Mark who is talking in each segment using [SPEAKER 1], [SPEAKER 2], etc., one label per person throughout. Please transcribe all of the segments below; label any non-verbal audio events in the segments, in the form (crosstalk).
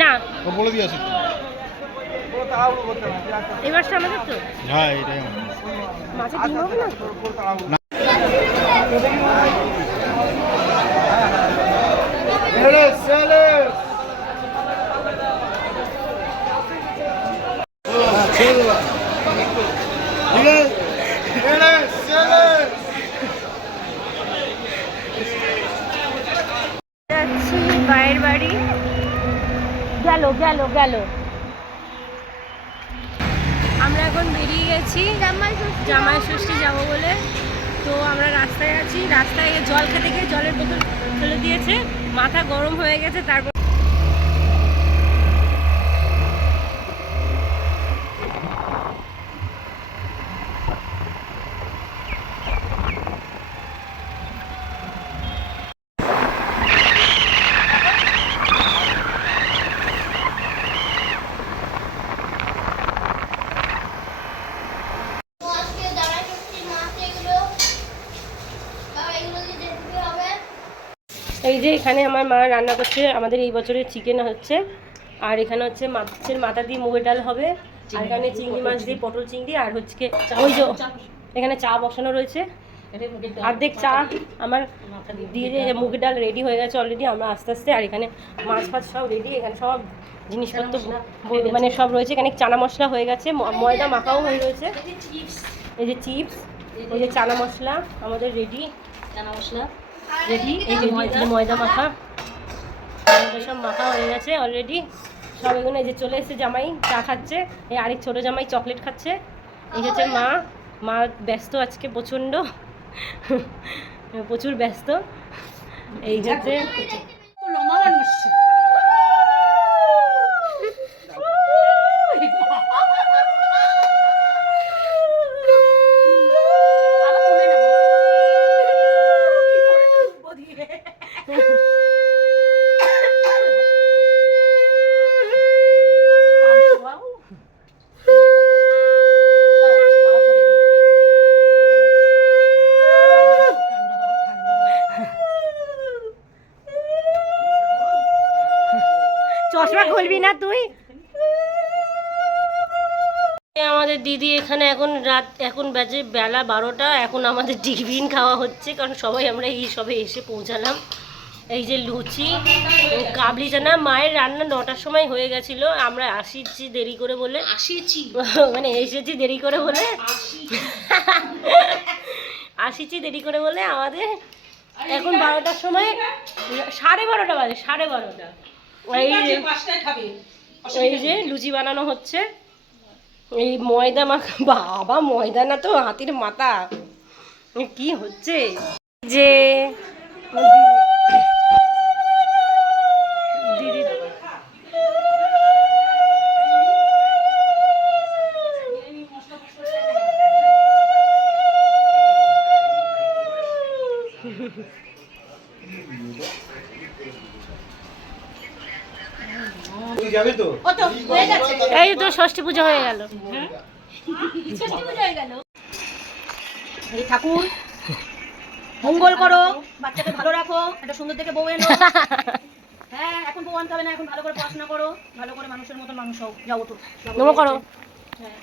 [SPEAKER 1] না
[SPEAKER 2] ও বলে
[SPEAKER 1] দিয়েছে। এবার আমাদের তো?
[SPEAKER 2] হ্যাঁ এটাই
[SPEAKER 1] মাছে ডিম হবে না। Yes, yes, yes. যাচ্ছি মায়ের বাড়ি। গেল গেল গেল। আমরা এখন বেরিয়ে গেছি। জামাই ষষ্ঠী জামাই ষষ্ঠী যাব বলে। তো আমরা রাস্তায় আছি। রাস্তায় জল খেতে গিয়ে জলের বোতল ফেলে দিয়েছে। মাথা গরম হয়ে গেছে তারপর
[SPEAKER 3] আজকে দাঁড়াই করছি মাছ এগুলো বাবা এগুলো দিয়ে দেখতে হবে
[SPEAKER 1] এই যে এখানে আমার মা রান্না করছে আমাদের এই বছরের চিকেন হচ্ছে। আর এখানে হচ্ছে মাছের মাথা দিয়ে মুগের ডাল হবে। আর এখানে চিংড়ি মাছ দিয়ে পটল চিংড়ি আর হচ্ছে ওই যে এখানে চা বসানো রয়েছে। অর্ধেক চা আমার দিয়ে মুগের ডাল। রেডি হয়ে গেছে অলরেডি আমরা আস্তে আস্তে আর এখানে মাছ ফাছ সব রেডি এখানে সব জিনিসপত্র মানে সব রয়েছে এখানে চানা মশলা হয়ে গেছে ময়দা মাখাও হয়ে রয়েছে। এই যে চিপস এই যে চানা মশলা আমাদের রেডি চানা মশলা। রেডি এই যে ময়দা মাখা। ময়দা সব মাখা হয়ে গেছে অলরেডি সব এগুলো এই যে চলে এসেছে জামাই, চা খাচ্ছে। এই আরেক ছোটো জামাই চকলেট খাচ্ছে। এই হচ্ছে মা। মা ব্যস্ত আজকে প্রচণ্ড। প্রচুর ব্যস্ত। এই হচ্ছে চশমা খুলবি না তুই? আমাদের দিদি এখানে এখন রাত এখন বাজে বেলা বারোটা এখন আমাদের টিফিন খাওয়া হচ্ছে কারণ সবাই আমরা এই সবে এসে পৌঁছালাম। এই যে লুচি কাবলি চানা মায়ের রান্না নটার সময় হয়ে গেছিল আমরা আসিছি দেরি করে বলে। আসিছি (laughs) মানে এসেছি দেরি করে বলে। আসিছি দেরি করে বলে আমাদের। এখন বারোটার সময় সাড়ে বারোটা বাজে সাড়ে বারোটা। এই যে এই যে লুচি বানানো হচ্ছে। এই ময়দা মাখা বাবা ময়দা না তো হাতির মাথা। কি হচ্ছে? যে
[SPEAKER 2] তুই যাবি তো?
[SPEAKER 1] এই তো ষষ্ঠী পুজো হয়ে গেল।
[SPEAKER 4] এই ঠাকুর মঙ্গল করো বাচ্চাকে ভালো রাখো একটা সুন্দর দেখে বউ এনো (laughs) হ্যাঁ এখন বউ আনতে হবে না এখন ভালো করে পড়াশোনা করো ভালো করে মানুষের মতো মানুষ হও যাও তো।
[SPEAKER 1] নমো করো।
[SPEAKER 4] হ্যাঁ।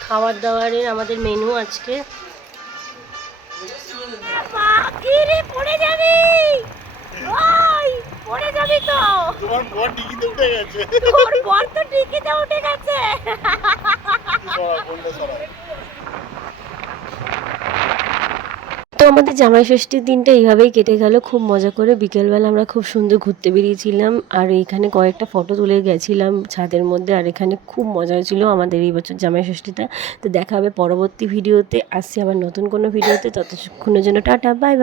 [SPEAKER 1] খাবার দাবারের আমাদের মেনু আজকে। পড়ে যাবি? ওই পড়ে যাবি তো।
[SPEAKER 2] তোমার বর টিকিতে উঠে গেছে।
[SPEAKER 1] তোর বর তো টিকিতে উঠে গেছে।
[SPEAKER 2] সরা ফোনটা সরা।
[SPEAKER 1] আমাদের জামাই ষষ্ঠীর দিনটা এইভাবেই কেটে গেল। খুব মজা করে বিকেলবেলা আমরা খুব সুন্দর ঘুরতে বেরিয়েছিলাম আর এইখানে কয়েকটা ফটো তুলে গেছিলাম ছাদের মধ্যে আর এখানে খুব মজা হয়েছিল আমাদের এই বছর জামাই ষষ্ঠীটা। তো দেখা হবে পরবর্তী ভিডিওতে আসছি আবার নতুন কোনো ভিডিওতে ততক্ষণের জন্য টাটা বাই বাই